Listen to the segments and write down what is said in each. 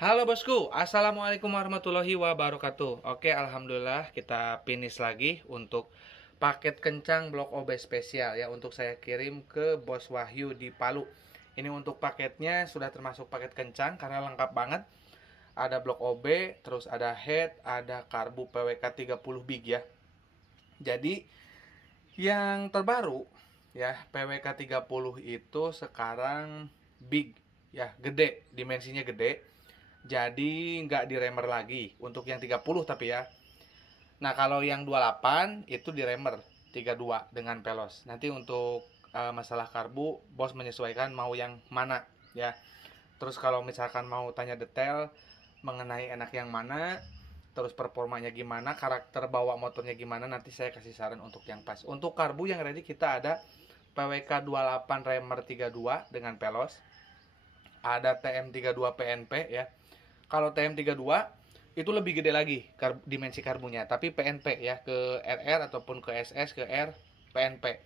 Halo bosku, assalamualaikum warahmatullahi wabarakatuh. Oke, alhamdulillah kita finish lagi untuk paket kencang blok OB spesial ya, untuk saya kirim ke Bos Wahyu di Palu. Ini untuk paketnya sudah termasuk paket kencang karena lengkap banget. Ada blok OB, terus ada head, ada karbu PWK 30 big ya. Jadi yang terbaru ya, PWK 30 itu sekarang big ya, gede, dimensinya gede. Jadi nggak diremer lagi untuk yang 30 tapi ya. Nah, kalau yang 28 itu diremer 32 dengan pelos. Nanti untuk masalah karbu, bos menyesuaikan mau yang mana ya. Terus kalau misalkan mau tanya detail mengenai enak yang mana, terus performanya gimana, karakter bawa motornya gimana, nanti saya kasih saran untuk yang pas. Untuk karbu yang ready kita ada PWK 28 Remer 32 dengan pelos, ada TM32 PNP ya. Kalau TM32 itu lebih gede lagi dimensi karbunya, tapi PNP ya, ke RR ataupun ke SS ke R PNP.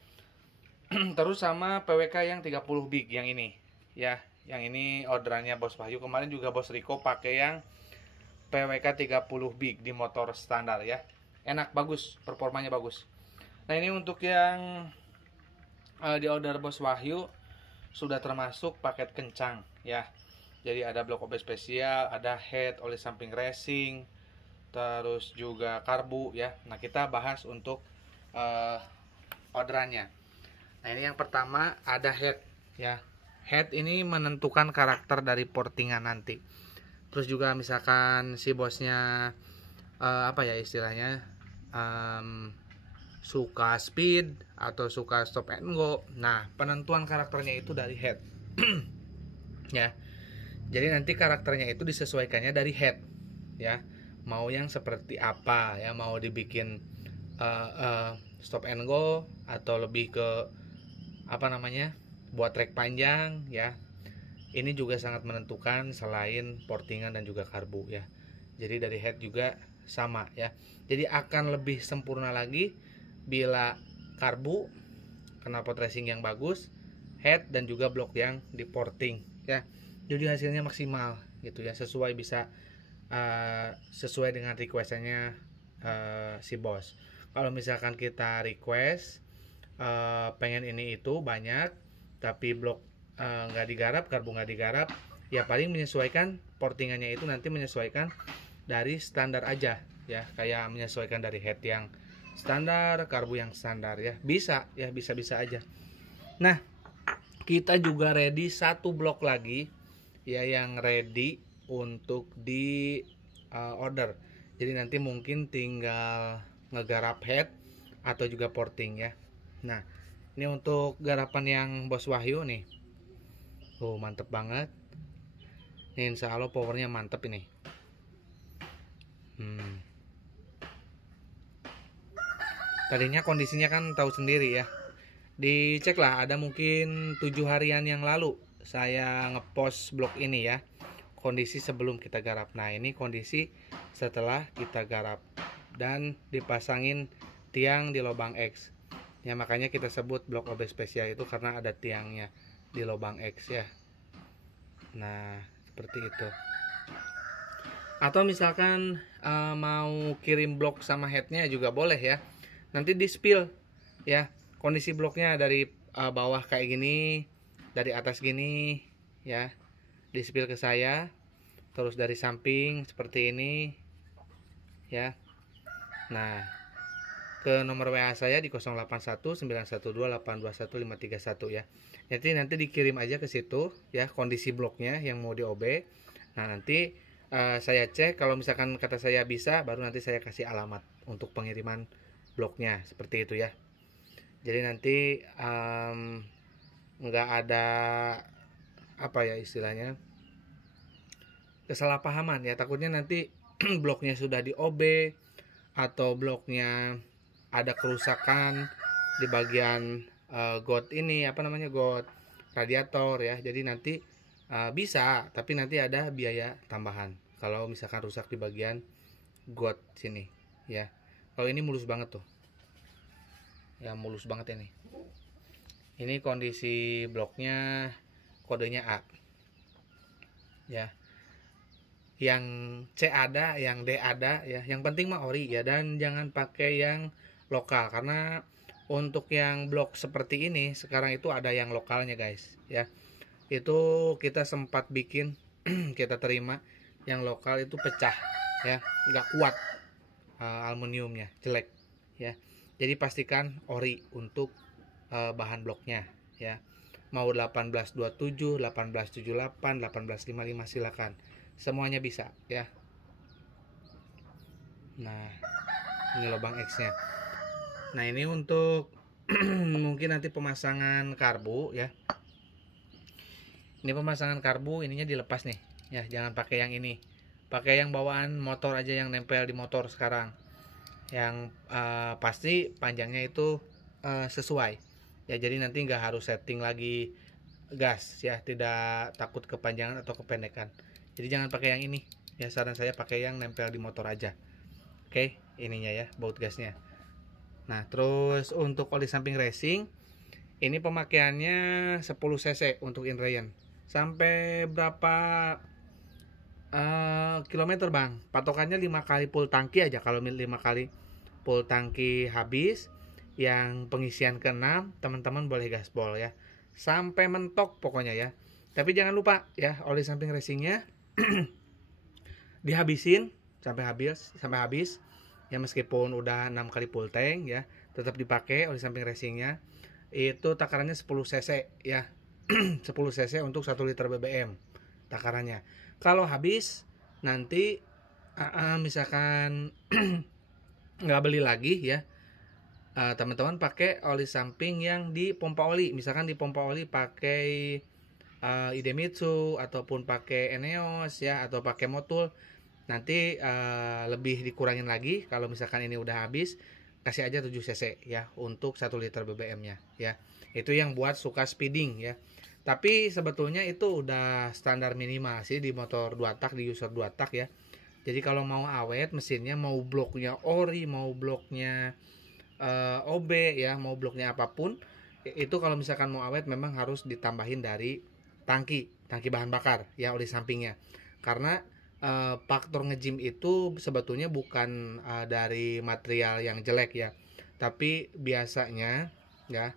Terus sama PWK yang 30 big yang ini ya. Yang ini orderannya Bos Wahyu. Kemarin juga Bos Riko pakai yang PWK 30 big di motor standar ya. Enak, bagus, performanya bagus. Nah, ini untuk yang di order Bos Wahyu sudah termasuk paket kencang ya. Jadi ada blok OB spesial, ada head oleh samping racing, terus juga karbu ya. Nah, kita bahas untuk uh, orderannya. Nah, ini yang pertama ada head ya. Head ini menentukan karakter dari portingan nanti. Terus juga misalkan si bosnya apa ya istilahnya, suka speed atau suka stop and go. Nah, penentuan karakternya itu dari head. Ya. Jadi nanti karakternya itu disesuaikannya dari head ya. Mau yang seperti apa ya, mau dibikin stop and go atau lebih ke apa namanya, buat trek panjang ya. Ini juga sangat menentukan selain portingan dan juga karbu ya. Jadi dari head juga sama ya. Jadi akan lebih sempurna lagi bila karbu kena pot racing yang bagus, head dan juga blok yang di porting ya. Jadi hasilnya maksimal gitu ya, sesuai bisa sesuai dengan requestannya si bos. Kalau misalkan kita request pengen ini itu banyak tapi blok nggak digarap, karbu nggak digarap, ya paling menyesuaikan portingannya itu nanti menyesuaikan dari standar aja ya, kayak menyesuaikan dari head yang standar, karbu yang standar ya, bisa ya, bisa-bisa aja. Nah, kita juga ready satu blok lagi ya, yang ready untuk di order. Jadi nanti mungkin tinggal ngegarap head atau juga porting ya. Nah, ini untuk garapan yang Bos Wahyu nih. Mantep banget. Ini insya Allah powernya mantep ini. Tadinya kondisinya kan tahu sendiri ya. Dicek lah, ada mungkin 7 harian yang lalu saya ngepost blok ini ya, kondisi sebelum kita garap. Nah, ini kondisi setelah kita garap dan dipasangin tiang di lubang X ya. Makanya kita sebut blok OB spesial itu karena ada tiangnya di lubang X ya. Nah, seperti itu. Atau misalkan mau kirim blok sama headnya juga boleh ya. Nanti di spill ya, kondisi bloknya dari bawah kayak gini, dari atas gini ya, di spill ke saya, terus dari samping seperti ini ya. Nah, ke nomor WA saya di 081912821531 ya. Nanti dikirim aja ke situ ya, kondisi bloknya yang mau di OB. Nah, nanti saya cek, kalau misalkan kata saya bisa, baru nanti saya kasih alamat untuk pengiriman bloknya, seperti itu ya. Jadi nanti nggak ada apa ya istilahnya, kesalahpahaman ya. Takutnya nanti bloknya sudah di OB atau bloknya ada kerusakan di bagian got ini, apa namanya, got radiator ya. Jadi nanti bisa, tapi nanti ada biaya tambahan kalau misalkan rusak di bagian got sini ya. Kalau ini mulus banget tuh ya, mulus banget ini. Ini kondisi bloknya kodenya A ya. yang C ada, yang D ada ya. Yang penting mah ori ya, dan jangan pakai yang lokal karena untuk yang blok seperti ini sekarang itu ada yang lokalnya guys ya. Itu kita sempat bikin kita terima yang lokal itu pecah ya, nggak kuat, aluminiumnya jelek ya. Jadi pastikan ori untuk bahan bloknya ya. Mau 1827, 1878, 1855 silakan. Semuanya bisa ya. Nah, ini lubang X-nya. Nah, ini untuk mungkin nanti pemasangan karbu ya. Ini pemasangan karbu, ininya dilepas nih. Ya, jangan pakai yang ini. Pakai yang bawaan motor aja yang nempel di motor sekarang. Yang pasti panjangnya itu sesuai. Ya, jadi nanti nggak harus setting lagi gas ya, tidak takut kepanjangan atau kependekan. Jadi jangan pakai yang ini. Ya, saran saya pakai yang nempel di motor aja. Oke, ininya ya, baut gasnya. Nah, terus untuk oli samping racing, ini pemakaiannya 10 cc untuk inrayan. Sampai berapa kilometer bang? Patokannya 5 kali full tangki aja. Kalau 5 kali full tangki habis, yang pengisian ke-6, teman-teman boleh gaspol ya. Sampai mentok pokoknya ya. Tapi jangan lupa ya, oli samping racingnya dihabisin sampai habis ya, meskipun udah 6 kali full tank ya, tetap dipakai oli samping racingnya. Itu takarannya 10 cc ya. 10 cc untuk 1 liter BBM takarannya. Kalau habis nanti misalkan nggak beli lagi ya, teman-teman pakai oli samping yang di pompa oli. Misalkan di pompa oli pakai Idemitsu ataupun pakai Eneos ya, atau pakai Motul, nanti lebih dikurangin lagi. Kalau misalkan ini udah habis, kasih aja 7 cc ya untuk 1 liter BBM nya ya. Itu yang buat suka speeding ya. Tapi sebetulnya itu udah standar minimal sih di motor 2 tak, di user 2 tak ya. Jadi kalau mau awet mesinnya, mau bloknya ori, mau bloknya OB ya, mau bloknya apapun, itu kalau misalkan mau awet memang harus ditambahin dari tangki bahan bakar ya, oli sampingnya. Karena faktor ngejim itu sebetulnya bukan dari material yang jelek ya, tapi biasanya ya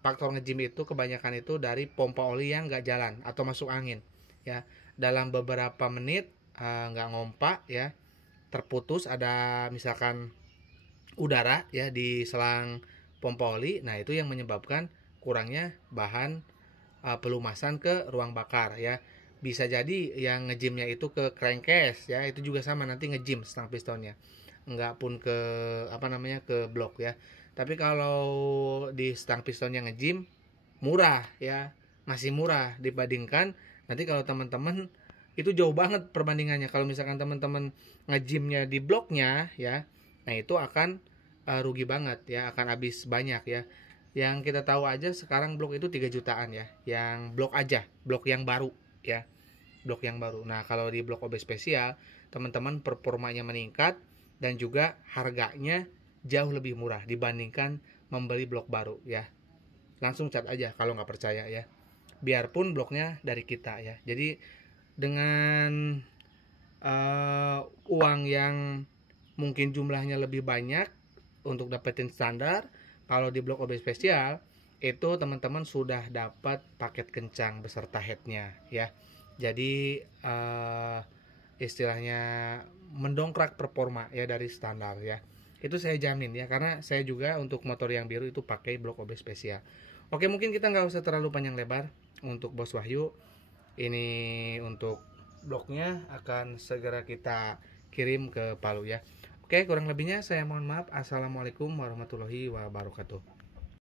faktor ngejim itu kebanyakan itu dari pompa oli yang nggak jalan atau masuk angin ya. Dalam beberapa menit nggak ngompak ya, terputus ada misalkan udara ya di selang pompa oli. Nah, itu yang menyebabkan kurangnya bahan pelumasan ke ruang bakar ya. Bisa jadi yang ngejimnya itu ke crankcase ya, itu juga sama, nanti ngejim stang pistonnya, enggak pun ke ke blok ya. Tapi kalau di stang pistonnya ngejim, murah ya, masih murah dibandingkan nanti kalau teman-teman, itu jauh banget perbandingannya kalau misalkan teman-teman ngejimnya di bloknya ya. Nah, itu akan rugi banget ya, akan habis banyak ya. Yang kita tahu aja sekarang blok itu 3 jutaan ya, yang blok aja, blok yang baru ya, blok yang baru. Nah, kalau di blok OB spesial, teman-teman performanya meningkat dan juga harganya jauh lebih murah dibandingkan membeli blok baru ya. Langsung cat aja kalau nggak percaya ya. Biarpun bloknya dari kita ya. Jadi dengan uang yang mungkin jumlahnya lebih banyak untuk dapetin standar, kalau di blok OB spesial itu teman-teman sudah dapat paket kencang beserta headnya ya. Jadi istilahnya mendongkrak performa ya dari standar ya. Itu saya jamin ya, karena saya juga untuk motor yang biru itu pakai blok OB spesial. Oke, mungkin kita nggak usah terlalu panjang lebar untuk Bos Wahyu. Ini untuk bloknya akan segera kita kirim ke Palu ya. Oke, kurang lebihnya saya mohon maaf. Assalamualaikum warahmatullahi wabarakatuh.